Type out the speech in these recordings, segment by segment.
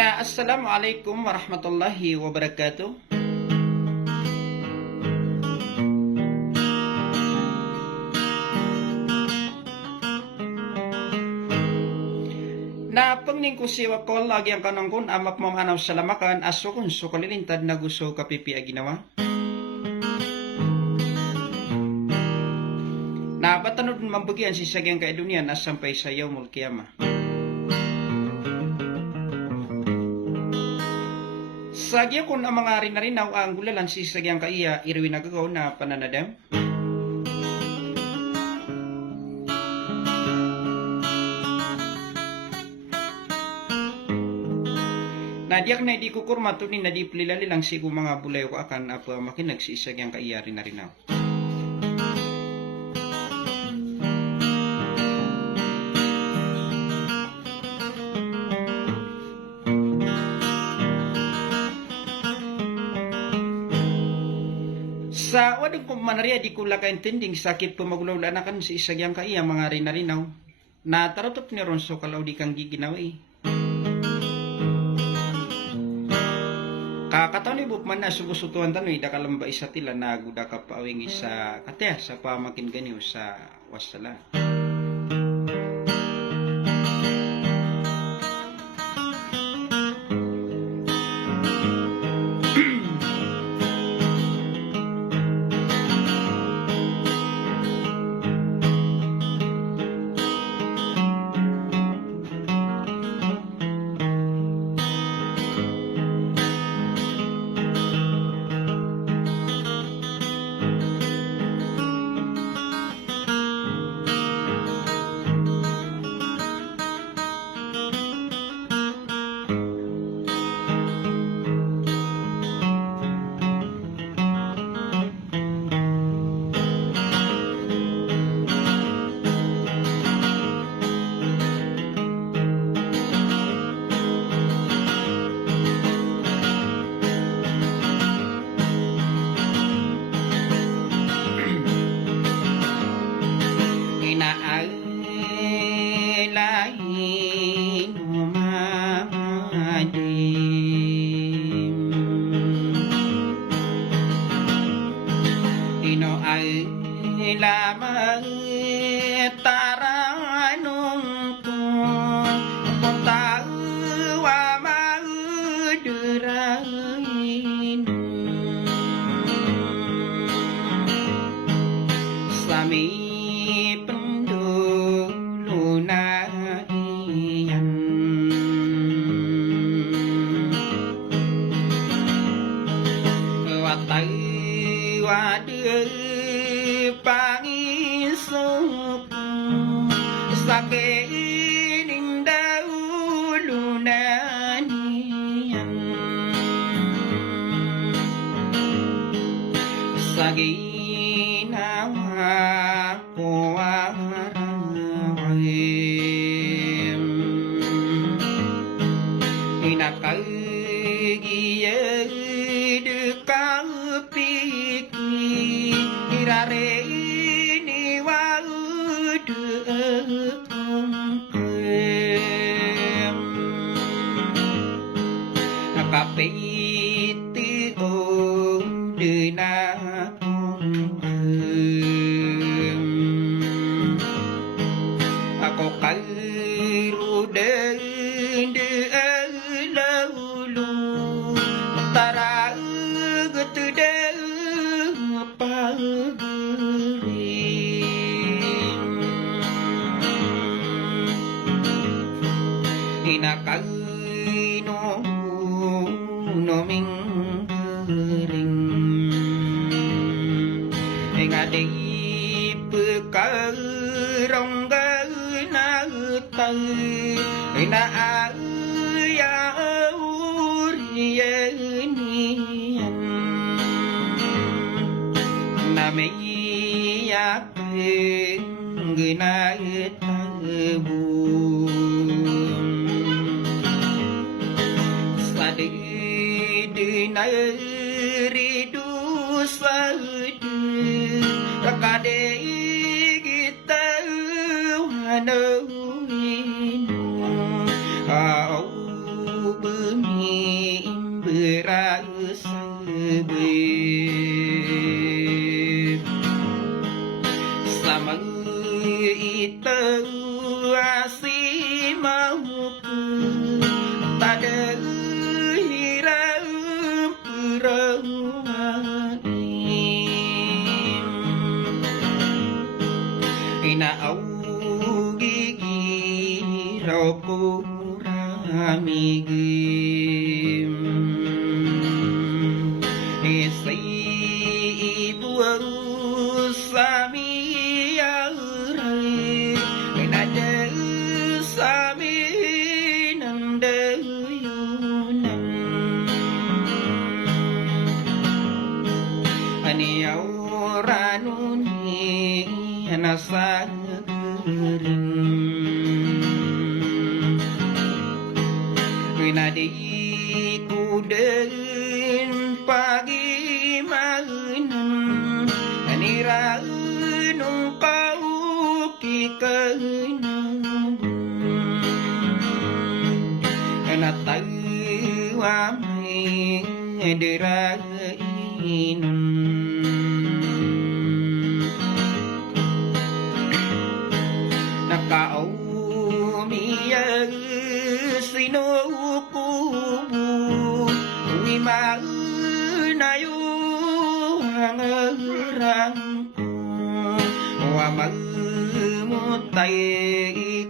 Assalamualaikum warahmatullahi wabarakatuh. Na pangning ko siwa ko lagi ang kanang kun amak mamanaw sa lamakan aso kun so kalilintad na gusto kapipi a ginawa. Na batanod mambagian si sagyang kaidunian asampay sa yaumul kiyama. Sagya kun ang mga rinarinaw ang gulalan si sagyang kaiya irwin nagagaw na pananadam. Nadiyak na di kukurma to ni nadi plilali lang sigo mga bulay ko akan apa makinag si sagyang kaiya rinarinaw. Sa wadong kong manarya di ko lakaintinding sakit pumagulaw anakan si isagyang kaiya mga rinarinaw na tarotot ni Ronso kalaw di kang giginawi. Kakataw ni Bukman na subusutuan tanoy da kalamba isa tila na guda ka paawing isa katea sa pamakin ganiw sa wasala. Lain umadim ino ay lamang taranong ko tawa maudurain sami pangisok sakining daulunan yan sa ginawa ko arawim inakagiyad kapiki irarini waudupem nakapiti o dinakong ako kairudan di alawlu taragat dan pagering inakaino noming gering ngadi pekarong ganatay inaaya uriyanian namiyak ginaitabun sadidinaridu sadu rakade kita hanu inu au sa ito si mahuku tada hiram perawaim inaugi girau kuramigim isai buang sami yarai nada sami nandayunan ani auranuni anasa nadi kuden pagi manan anira nung kau kikenang anatay wamay derainan nakaumiyag sinukubu imaunayo hangarangku wamagmutay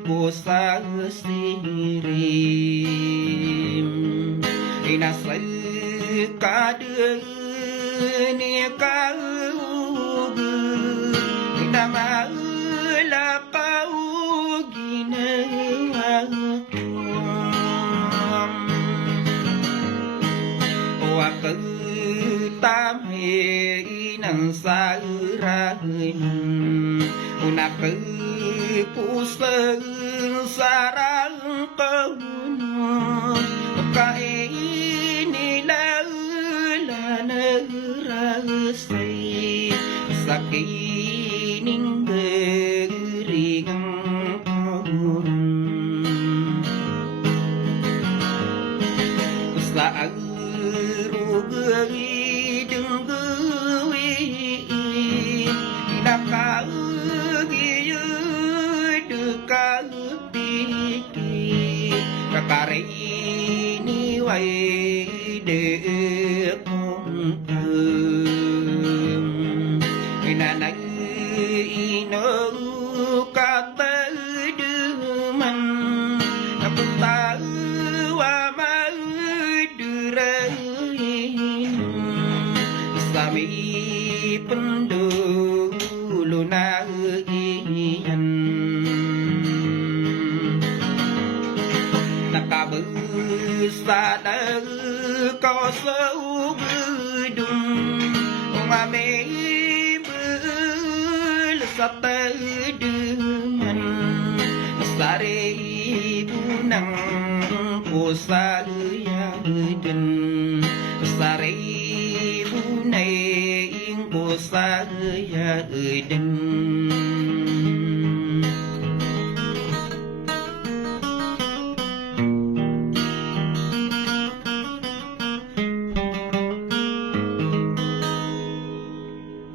ko sa sirim inasal kadeng ni kaugu inamala kau ginawa tamay ng sairahin una pusang sarang kauno kainilalanarasay sa kining geringang kauno sa agrugai denggawi nakaugiyo dekatiki kakarini wai dekong nanay ino kata deman naputawa madurain sami pendulu na iyan nakabesada kau seubedung umame belesata dengan sare bunang kusaya den sare bunai kusaya den